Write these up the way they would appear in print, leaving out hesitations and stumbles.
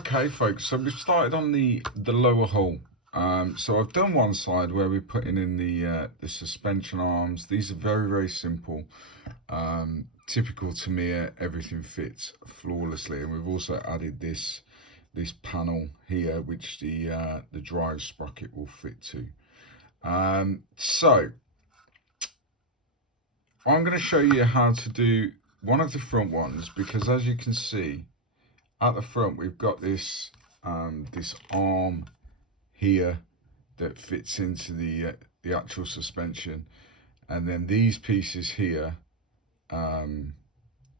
Okay, folks, so we've started on the lower hull. So I've done one side where we're putting in the suspension arms. These are very simple. Typical Tamiya, everything fits flawlessly, and we've also added this panel here, which the drive sprocket will fit to. So I'm going to show you how to do one of the front ones, because as you can see at the front we've got this this arm here that fits into the actual suspension, and then these pieces here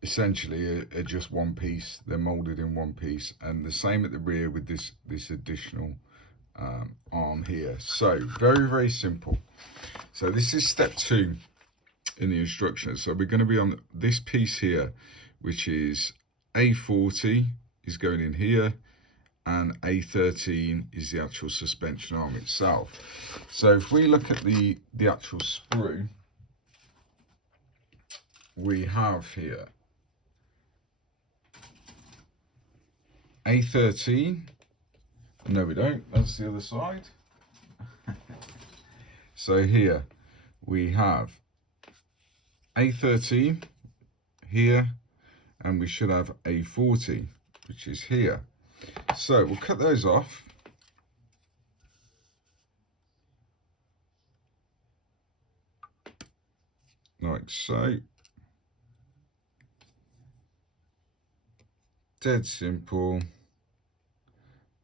essentially are just one piece. They're molded in one piece, and the same at the rear with this additional arm here. So very simple. So this is step 2 in the instructions. So we're going to be on this piece here, which is A40 is going in here, and A13 is the actual suspension arm itself. So if we look at the actual sprue, we have here A13. No, we don't. That's the other side. So here we have A13 here, and we should have A40, which is here. So we'll cut those off. Like so. Dead simple.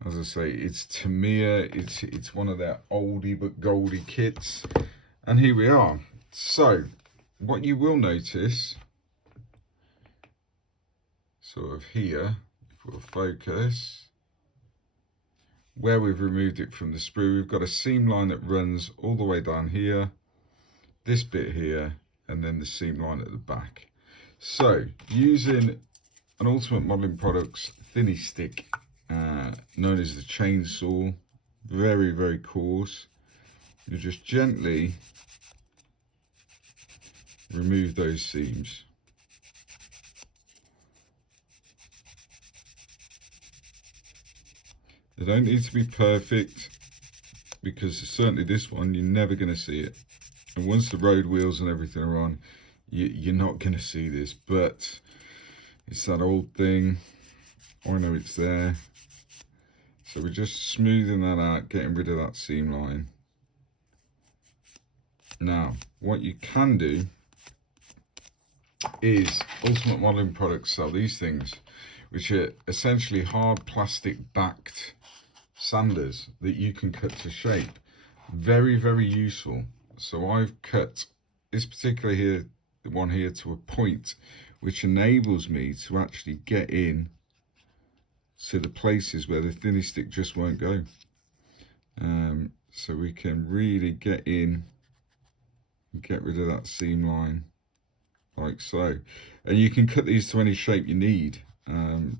As I say, it's Tamiya. It's one of their oldie but goldie kits, and here we are. So what you will notice, sort of here, if we'll focus, where we've removed it from the sprue, we've got a seam line that runs all the way down here, this bit here, and then the seam line at the back. So using an Ultimate Modeling Products thinny stick, known as the chainsaw, very coarse, you just gently remove those seams. They don't need to be perfect, because certainly this one you're never going to see it, and once the road wheels and everything are on, you're not going to see this. But it's that old thing, I know it's there. So we're just smoothing that out, getting rid of that seam line. Now what you can do is Ultimate Modeling Products sell these things, which are essentially hard plastic backed sanders that you can cut to shape. Very useful. So I've cut this particular here, the one here, to a point which enables me to actually get in to the places where the thinny stick just won't go. So we can really get in and get rid of that seam line like so, and you can cut these to any shape you need.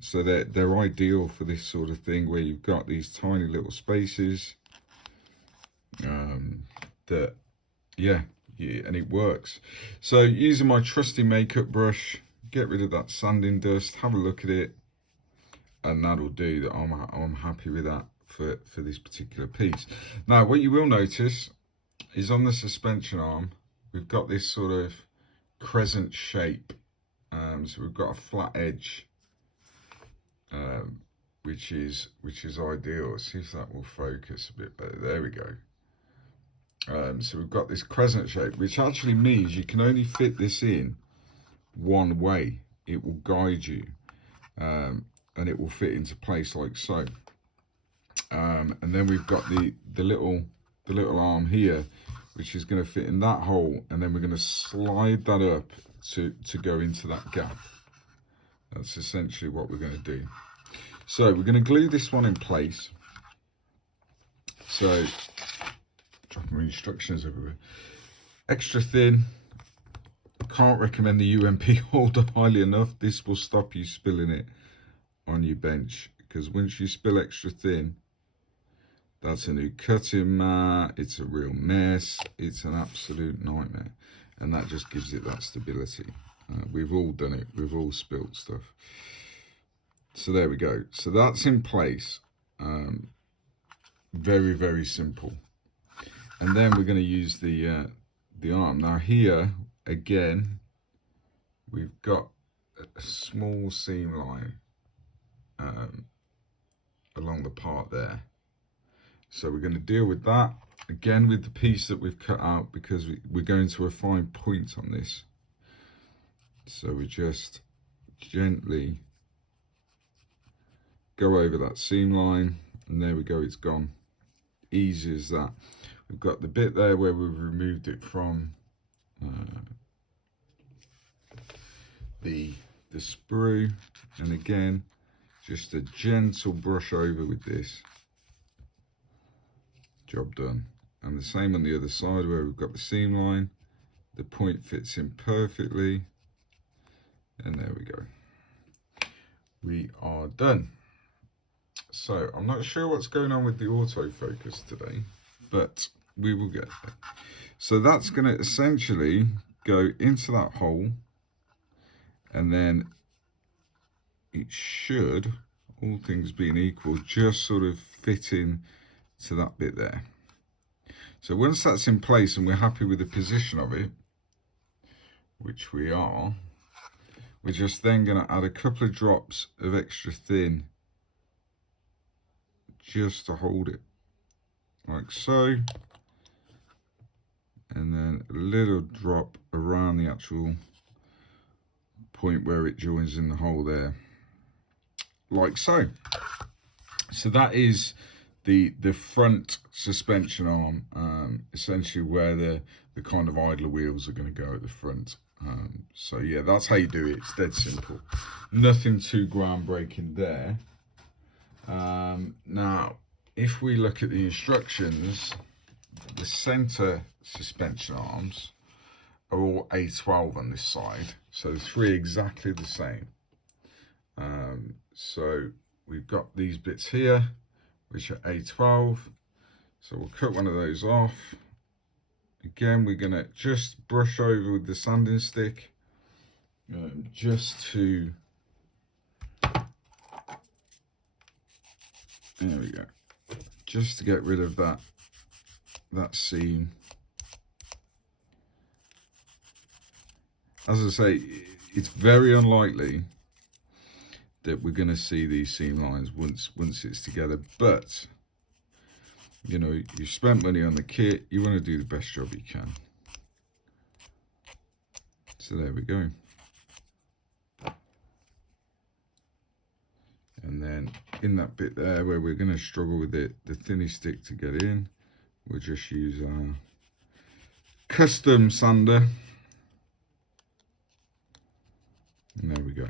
So they're ideal for this sort of thing where you've got these tiny little spaces that and it works. So using my trusty makeup brush, get rid of that sanding dust, have a look at it, and that'll do. That I'm happy with that for this particular piece. Now what you will notice is on the suspension arm we've got this sort of crescent shape. So we've got a flat edge, which is ideal. Let's see if that will focus a bit better. There we go. So we've got this crescent shape, which actually means you can only fit this in one way. It will guide you, and it will fit into place like so. And then we've got the little arm here, which is going to fit in that hole, and then we're going to slide that up to go into that gap. That's essentially what we're going to do. So we're going to glue this one in place. So dropping instructions everywhere. Extra thin. Can't recommend the UMP holder highly enough. This will stop you spilling it on your bench, because once you spill extra thin, that's a new cutting mat, it's a real mess, it's an absolute nightmare, and that just gives it that stability. We've all done it, we've all spilt stuff. So there we go. So that's in place. Very, very simple. And then we're going to use the arm. Now here, again, we've got a small seam line along the part there. So we're going to deal with that, again, with the piece that we've cut out, because we're going to a fine point on this. So we just gently go over that seam line, and there we go, it's gone. Easy as that. We've got the bit there where we've removed it from the sprue, and again, just a gentle brush over with this. Job done. And the same on the other side where we've got the seam line. The point fits in perfectly, and there we go. We are done. So I'm not sure what's going on with the autofocus today, but we will get there. So that's going to essentially go into that hole, and then it should, all things being equal, just sort of fit in to that bit there. So once that's in place and we're happy with the position of it, which we are, we're just then going to add a couple of drops of extra thin just to hold it, like so, and then a little drop around the actual point where it joins in the hole there, like so. So that is the front suspension arm, essentially where the kind of idler wheels are going to go at the front. So yeah, that's how you do it. It's dead simple, nothing too groundbreaking there. Now if we look at the instructions, the center suspension arms are all A12 on this side, so the three exactly the same. So we've got these bits here which are A12, so we'll cut one of those off. Again, we're going to just brush over with the sanding stick, just to, there we go, just to get rid of that seam. As I say, it's very unlikely that we're going to see these seam lines once it's together, but you know, you spent money on the kit, you want to do the best job you can. So there we go. And then in that bit there where we're going to struggle with it, the thinny stick to get in, we'll just use our custom sander, and there we go.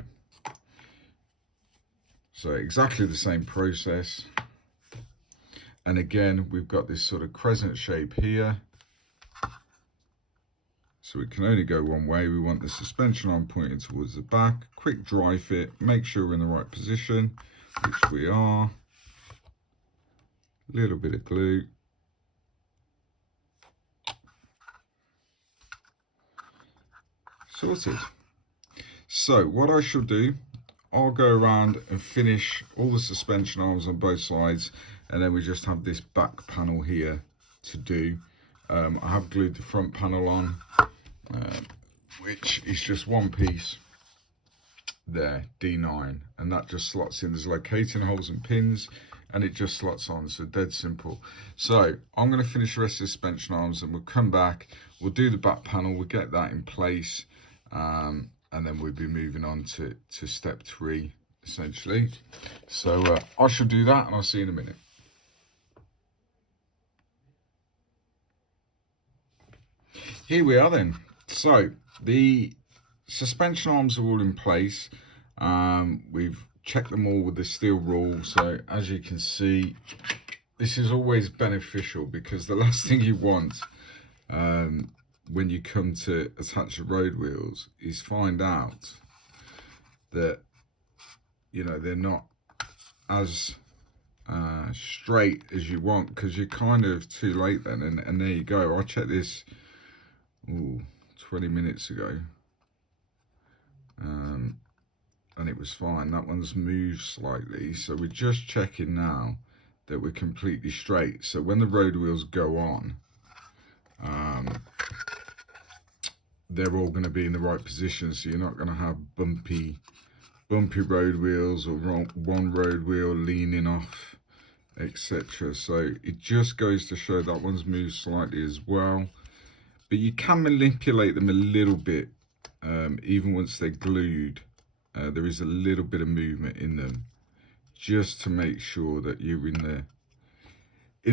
So exactly the same process, and again we've got this sort of crescent shape here, so it can only go one way. We want the suspension arm pointing towards the back. Quick dry fit, make sure we're in the right position, which we are. A little bit of glue. Sorted. So what I shall do, I'll go around and finish all the suspension arms on both sides, and then we just have this back panel here to do. I have glued the front panel on, which is just one piece there, D9, and that just slots in. There's locating holes and pins, and it just slots on, so dead simple. So I'm going to finish the rest of the suspension arms, and we'll come back, we'll do the back panel, we'll get that in place, and then we'll be moving on to step 3 essentially. So I shall do that, and I'll see you in a minute. Here we are then. So the suspension arms are all in place. We've checked them all with the steel rule, so as you can see, this is always beneficial, because the last thing you want when you come to attach the road wheels is find out that, you know, they're not as straight as you want, because you're kind of too late then. And there you go. I checked this 20 minutes ago, and it was fine. That one's moved slightly, so we're just checking now that we're completely straight. So when the road wheels go on, they're all going to be in the right position, so you're not going to have bumpy road wheels or one road wheel leaning off, etc. So it just goes to show that one's moved slightly as well, but you can manipulate them a little bit. Even once they're glued, there is a little bit of movement in them, just to make sure that you're in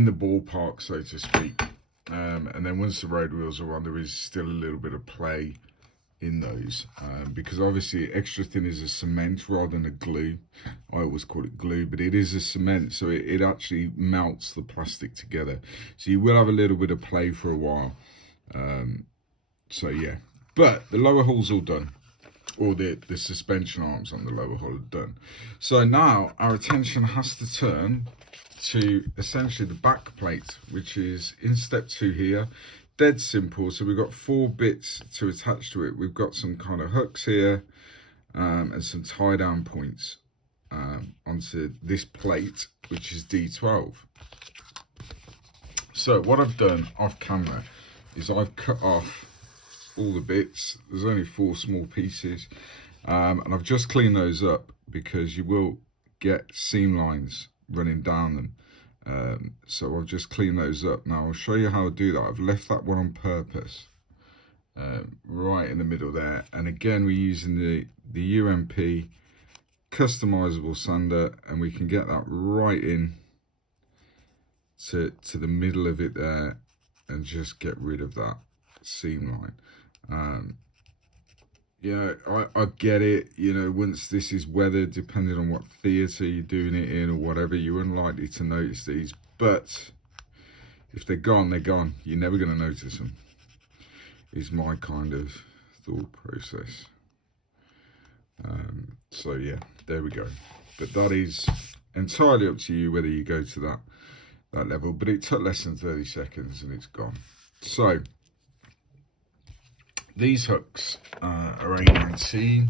the ballpark, so to speak. And then once the road wheels are on, there is still a little bit of play in those, because obviously extra thin is a cement rather than a glue. I always call it glue, but it is a cement, so it actually melts the plastic together, so you will have a little bit of play for a while. So yeah, but the lower hull's all done, or the suspension arms on the lower hull are done. So now our attention has to turn to essentially the back plate, which is in step 2 here. Dead simple. So we've got 4 bits to attach to it. We've got some kind of hooks here, and some tie down points onto this plate, which is D12. So what I've done off camera is I've cut off all the bits. There's only 4 small pieces, and I've just cleaned those up because you will get seam lines running down them. So I'll just clean those up. Now I'll show you how to do that. I've left that one on purpose, right in the middle there, and again we're using the UMP customizable sander, and we can get that right in to the middle of it there and just get rid of that seam line. You know, I get it, you know, once this is weathered, depending on what theatre you're doing it in or whatever, you're unlikely to notice these, but if they're gone, they're gone. You're never going to notice them, is my kind of thought process. So yeah, there we go. But that is entirely up to you whether you go to that level, but it took less than 30 seconds and it's gone. So these hooks are A19,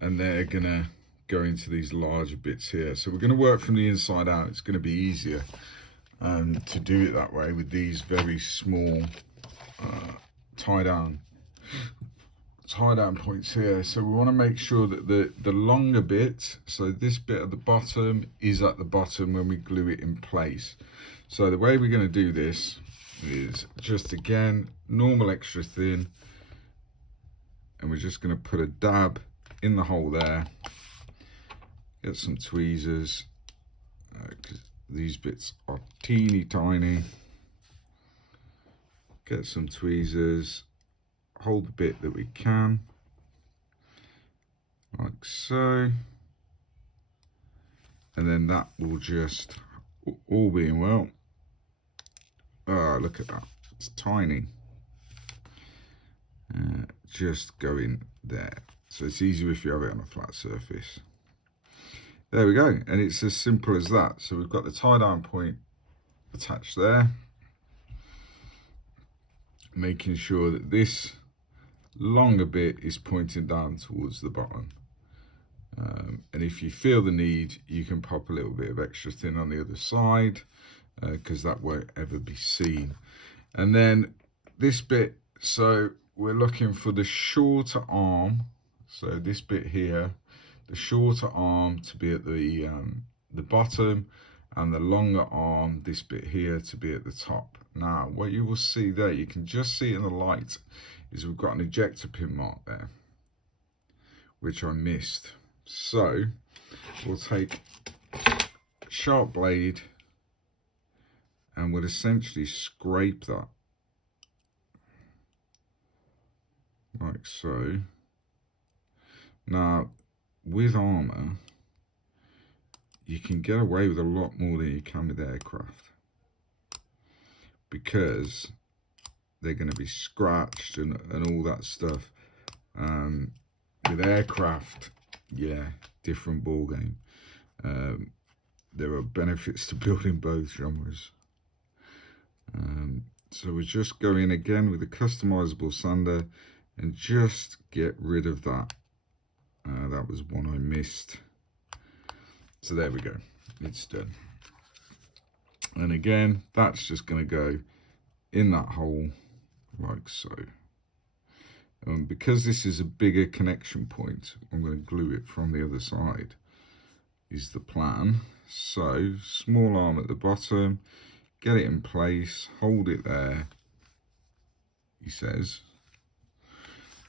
and they're gonna go into these larger bits here. So we're gonna work from the inside out. It's gonna be easier to do it that way with these very small tie down points here. So we want to make sure that the longer bit, so this bit at the bottom, is at the bottom when we glue it in place. So the way we're going to do this is just, again, normal extra thin, and we're just going to put a dab in the hole there, get some tweezers, because these bits are teeny tiny. Get some tweezers, hold the bit that we can, like so, and then that will just, all being well, oh, look at that, it's tiny, just go in there. So it's easier if you have it on a flat surface. There we go, and it's as simple as that. So we've got the tie down point attached there, making sure that this longer bit is pointing down towards the bottom, and if you feel the need, you can pop a little bit of extra thin on the other side, because that won't ever be seen. And then this bit, so we're looking for the shorter arm, so this bit here, the shorter arm to be at the bottom, and the longer arm, this bit here, to be at the top. Now what you will see there, you can just see in the light, is we've got an ejector pin mark there, which I missed. So we'll take a sharp blade and we'll essentially scrape that like so. Now with armour, you can get away with a lot more than you can with aircraft, because they're going to be scratched and all that stuff. With aircraft, yeah, different ball game. There are benefits to building both genres. So we're just going again with a customizable sander and just get rid of that That was one I missed. So there we go, it's done. And again, that's just going to go in that hole like so. Because this is a bigger connection point, I'm going to glue it from the other side, is the plan. So small arm at the bottom, get it in place, hold it there. He says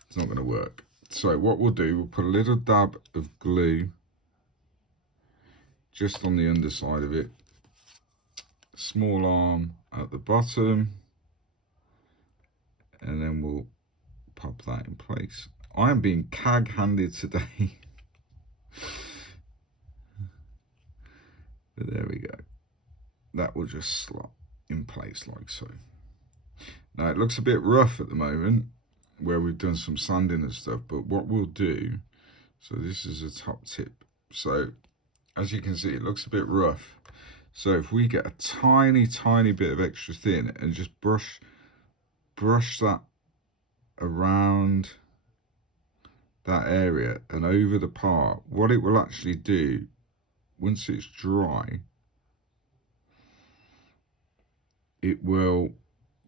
it's not going to work. So what we'll do, we'll put a little dab of glue just on the underside of it, small arm at the bottom, and then we'll pop that in place. I am being cag-handed today. But there we go. That will just slot in place like so. Now it looks a bit rough at the moment where we've done some sanding and stuff, but what we'll do, so this is a top tip. So as you can see, it looks a bit rough. So if we get a tiny bit of extra thin and just brush that around that area and over the part, what it will actually do once it's dry, it will,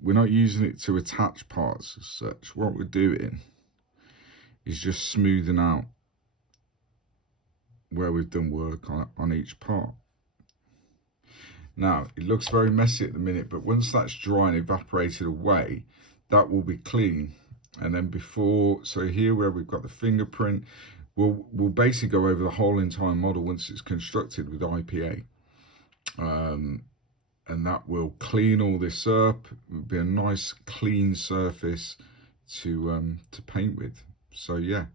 we're not using it to attach parts as such. What we're doing is just smoothing out where we've done work on each part. Now it looks very messy at the minute, but once that's dry and evaporated away, that will be clean. And then before, so here where we've got the fingerprint, we'll basically go over the whole entire model once it's constructed with IPA. And that will clean all this up. It'll be a nice clean surface to paint with. So yeah,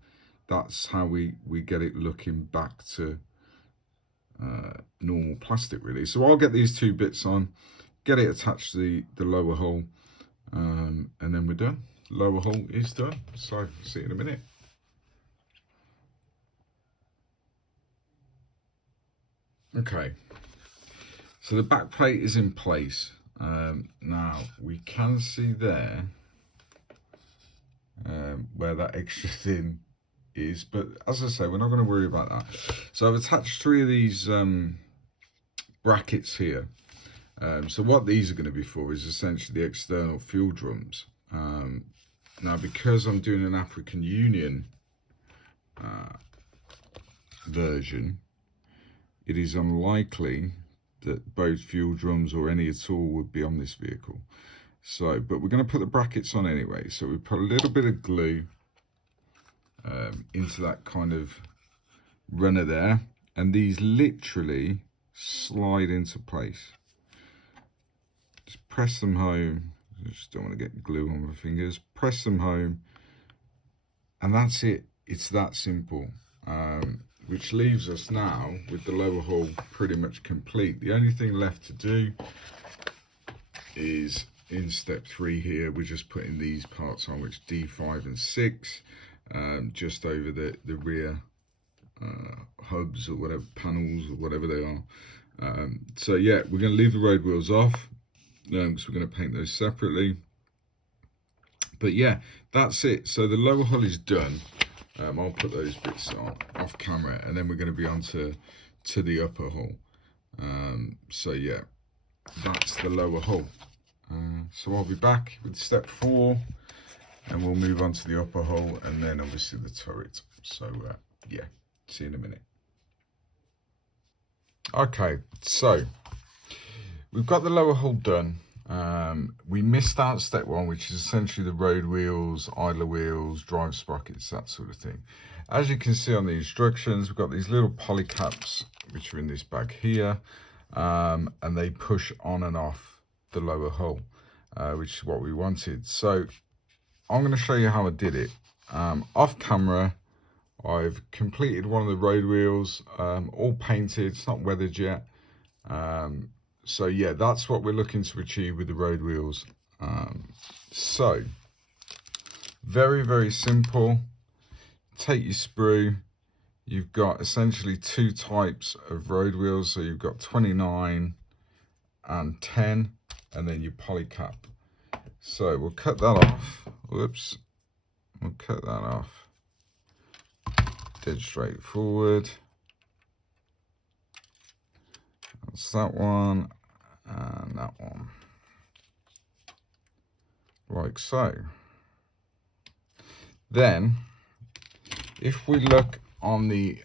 that's how we get it looking back to normal plastic really. So I'll get these two bits on, get it attached to the lower hull, and then we're done. Lower hull is done. So see you in a minute. Okay, so the back plate is in place. Now we can see there where that extra thin is, but as I say, we're not going to worry about that. So I've attached 3 of these brackets here. So what these are going to be for is essentially the external fuel drums. Now because I'm doing an African Union version, it is unlikely that both fuel drums or any at all would be on this vehicle. So, but we're going to put the brackets on anyway. So we put a little bit of glue into that kind of runner there, and these literally slide into place. Just press them home. I just don't want to get glue on my fingers. Press them home, and that's it. It's that simple. Which leaves us now with the lower hull pretty much complete. The only thing left to do is in step 3 here, we're just putting these parts on, which D5 and 6, just over the rear hubs or whatever, panels or whatever they are. So yeah, we're going to leave the road wheels off because we're going to paint those separately. But yeah, that's it. So the lower hull is done. I'll put those bits on off camera, and then we're going to be on to the upper hull. So yeah, that's the lower hull. So I'll be back with step 4, and we'll move on to the upper hull, and then obviously the turret. So yeah, see you in a minute. Okay, so we've got the lower hull done. We missed out step 1, which is essentially the road wheels, idler wheels, drive sprockets, that sort of thing. As you can see on the instructions, we've got these little poly caps which are in this bag here, and they push on and off the lower hull, which is what we wanted. So I'm going to show you how I did it. Off camera, I've completed one of the road wheels, all painted. It's not weathered yet. So yeah, that's what we're looking to achieve with the road wheels. So very simple. Take your sprue. You've got essentially 2 types of road wheels. So you've got 29 and 10, and then your poly cap. So we'll cut that off. Whoops. We'll cut that off. dead straight forward. That's that one, and that one, like so. Then, if we look on the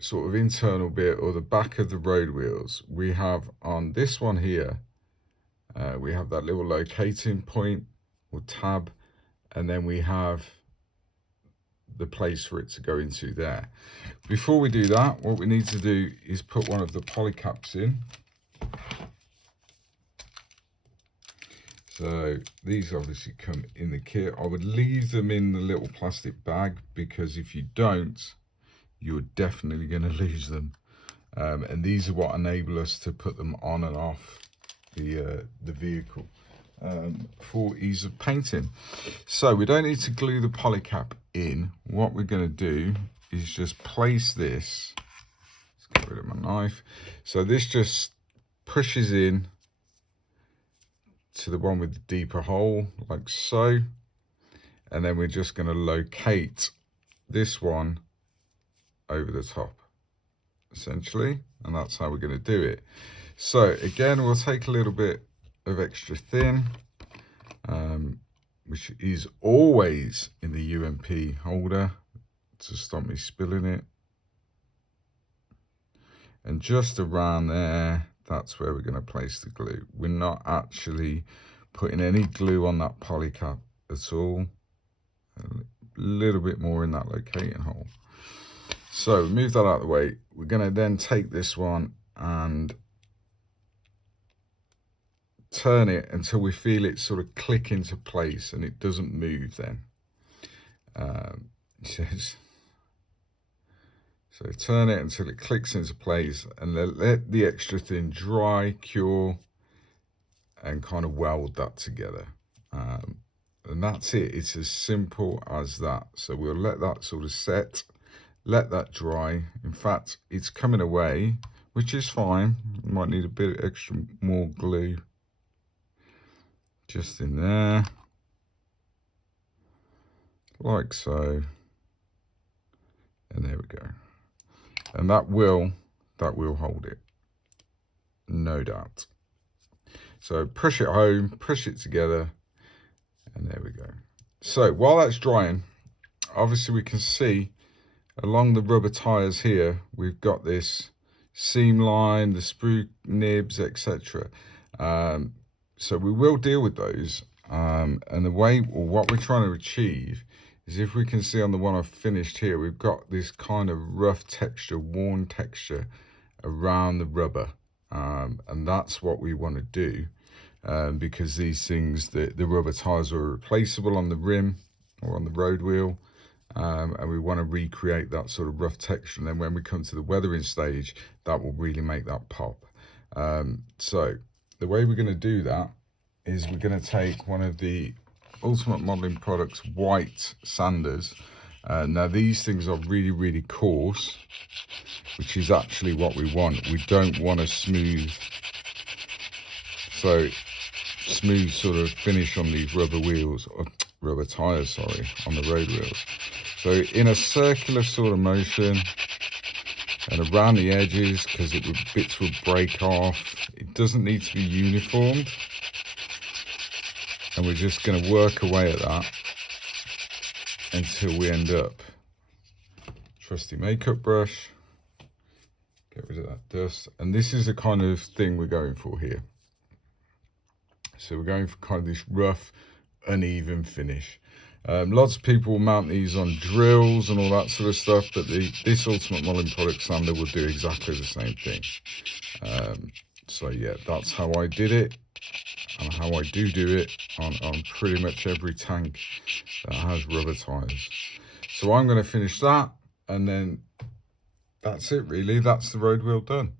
sort of internal bit or the back of the road wheels, we have on this one here, we have that little locating point or tab, and then we have the place for it to go into there. Before we do that, what we need to do is put one of the poly caps in. So these obviously come in the kit. I would leave them in the little plastic bag, because if you don't, you're definitely going to lose them. And these are what enable us to put them on and off the vehicle for ease of painting. So we don't need to glue the poly cap in. What we're going to do is just place this. Let's get rid of my knife. So this just pushes in to the one with the deeper hole, like so, and then we're just going to locate this one over the top, essentially, and that's how we're going to do it. So again, we'll take a little bit of extra thin, which is always in the UMP holder to stop me spilling it, and just around there, that's where we're going to place the glue. We're not actually putting any glue on that poly cap at all. A little bit more in that locating hole. So move that out of the way. We're going to then take this one and turn it until we feel it sort of click into place and it doesn't move then. So turn it until it clicks into place, and let the extra thin dry, cure, and kind of weld that together. And that's it. It's as simple as that. So we'll let that sort of set, let that dry. In fact, it's coming away, which is fine. You might need a bit extra more glue just in there, like so. And there we go. And that will hold it, no doubt. So push it home, push it together, and there we go. So while that's drying, obviously we can see along the rubber tires here, we've got this seam line, the sprue nibs, etc. So we will deal with those. And the way, or what we're trying to achieve, is if we can see on the one I've finished here, we've got this kind of rough texture, worn texture around the rubber. And that's what we want to do, because these things, the rubber tires are replaceable on the rim or on the road wheel, and we want to recreate that sort of rough texture. And then when we come to the weathering stage, that will really make that pop. So the way we're going to do that is we're going to take one of the Ultimate Modeling Products white sanders. Now these things are really coarse, which is actually what we want. We don't want a smooth sort of finish on these rubber wheels, or rubber tires, sorry, on the road wheels. So in a circular sort of motion and around the edges, because bits will break off. It doesn't need to be uniformed. And we're just going to work away at that until we end up. Trusty makeup brush. Get rid of that dust. And this is the kind of thing we're going for here. So we're going for kind of this rough, uneven finish. Lots of people will mount these on drills and all that sort of stuff, but this Ultimate Modeling Product sander will do exactly the same thing. So yeah, that's how I did it, and how I do it on pretty much every tank that has rubber tires. So I'm going to finish that, and then that's it really. That's the road wheel done.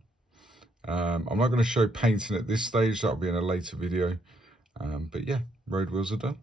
I'm not going to show painting at this stage. That'll be in a later video. But yeah, road wheels are done.